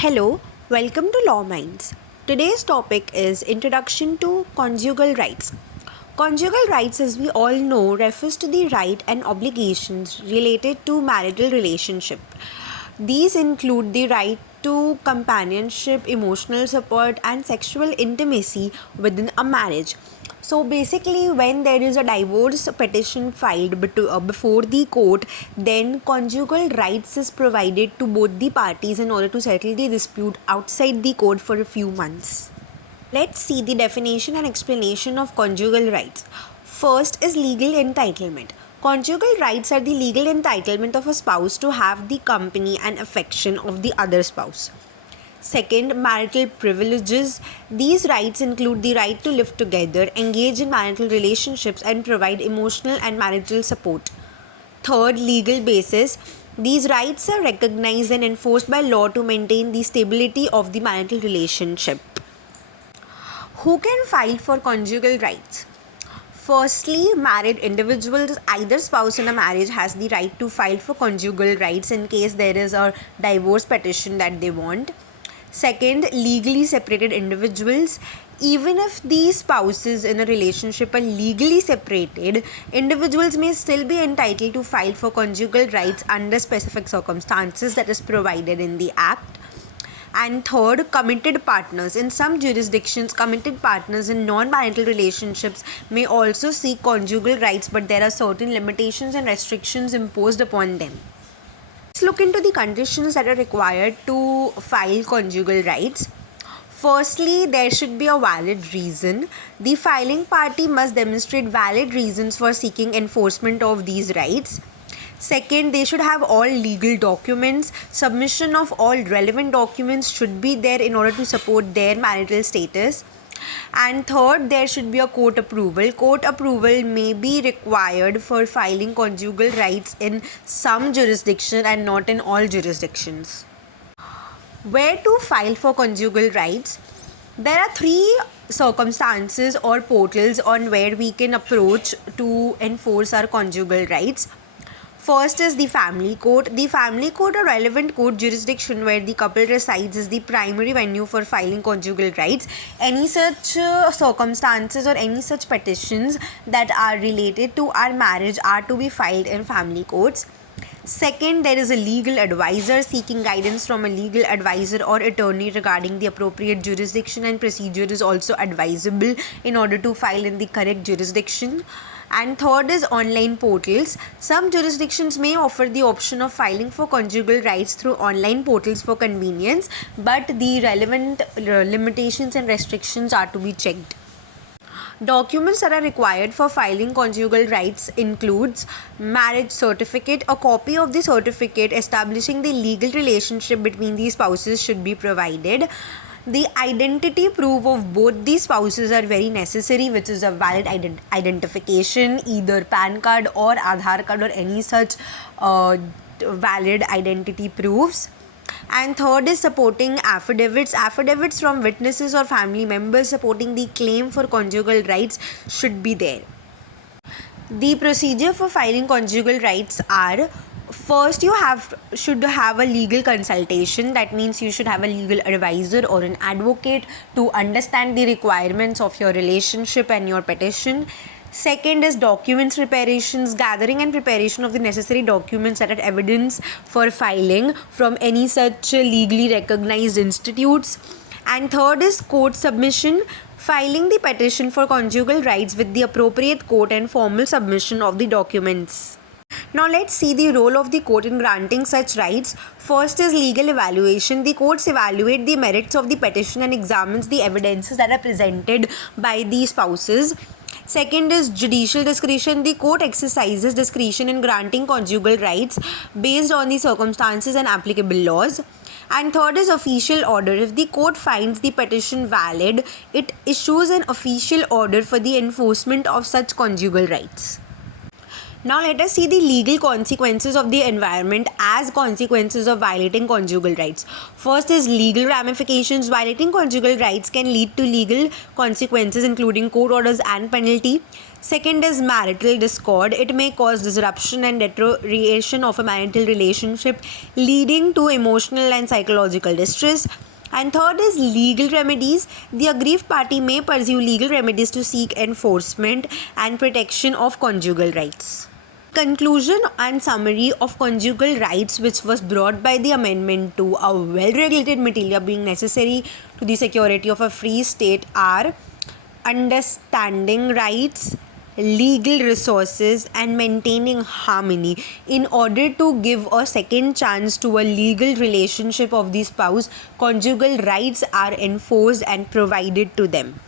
Hello, welcome to Law Minds. Today's topic is Introduction to Conjugal Rights. Conjugal rights, as we all know, refers to the right and obligations related to marital relationship. These include the right to companionship, emotional support, and sexual intimacy within a marriage. So basically, when there is a divorce petition filed before the court, then conjugal rights is provided to both the parties in order to settle the dispute outside the court for a few months. Let's see the definition and explanation of conjugal rights. First is legal entitlement. Conjugal rights are the legal entitlement of a spouse to have the company and affection of the other spouse. Second, marital privileges. These rights include the right to live together, engage in marital relationships, and provide emotional and marital support. Third, legal basis. These rights are recognized and enforced by law to maintain the stability of the marital relationship. Who can file for conjugal rights? Firstly, married individuals, either spouse in a marriage has the right to file for conjugal rights in case there is a divorce petition that they want. Second, legally separated individuals. Even if the spouses in a relationship are legally separated, individuals may still be entitled to file for conjugal rights under specific circumstances that is provided in the Act. And third, committed partners. In some jurisdictions, committed partners in non-marital relationships may also seek conjugal rights, but there are certain limitations and restrictions imposed upon them. Let's look into the conditions that are required to file conjugal rights. Firstly, there should be a valid reason. The filing party must demonstrate valid reasons for seeking enforcement of these rights. Second, they should have all legal documents. Submission of all relevant documents should be there in order to support their marital status. And third, there should be a court approval. Court approval may be required for filing conjugal rights in some jurisdiction and not in all jurisdictions. Where to file for conjugal rights? There are three circumstances or portals on where we can approach to enforce our conjugal rights. First is the family court. The family court, a relevant court jurisdiction where the couple resides, is the primary venue for filing conjugal rights. Any such circumstances or any such petitions that are related to our marriage are to be filed in family courts. Second, there is a legal advisor. Seeking guidance from a legal advisor or attorney regarding the appropriate jurisdiction and procedure is also advisable in order to file in the correct jurisdiction. And third is online portals. Some jurisdictions may offer the option of filing for conjugal rights through online portals for convenience, but the relevant limitations and restrictions are to be checked. Documents that are required for filing conjugal rights includes marriage certificate. A copy of the certificate establishing the legal relationship between the spouses should be provided. The identity proof of both the spouses are very necessary, which is a valid identification, either PAN card or Aadhaar card or any such valid identity proofs. And third is supporting affidavits. Affidavits from witnesses or family members supporting the claim for conjugal rights should be there. The procedure for filing conjugal rights are: first, you should have a legal consultation. That means you should have a legal advisor or an advocate to understand the requirements of your relationship and your petition. Second is documents preparations, gathering and preparation of the necessary documents that are evidence for filing from any such legally recognized institutes. And third is court submission, filing the petition for conjugal rights with the appropriate court and formal submission of the documents. Now let's see the role of the court in granting such rights. First is legal evaluation. The courts evaluate the merits of the petition and examines the evidences that are presented by the spouses. Second is judicial discretion. The court exercises discretion in granting conjugal rights based on the circumstances and applicable laws. And third is official order. If the court finds the petition valid, it issues an official order for the enforcement of such conjugal rights. Now let us see the legal consequences of the environment as consequences of violating conjugal rights. First is legal ramifications. Violating conjugal rights can lead to legal consequences including court orders and penalty. Second is marital discord. It may cause disruption and deterioration of a marital relationship, leading to emotional and psychological distress. And third is legal remedies. The aggrieved party may pursue legal remedies to seek enforcement and protection of conjugal rights. Conclusion and summary of conjugal rights, which was brought by the amendment to a well-regulated material being necessary to the security of a free state, are understanding rights, legal resources, and maintaining harmony. In order to give a second chance to a legal relationship of the spouse, conjugal rights are enforced and provided to them.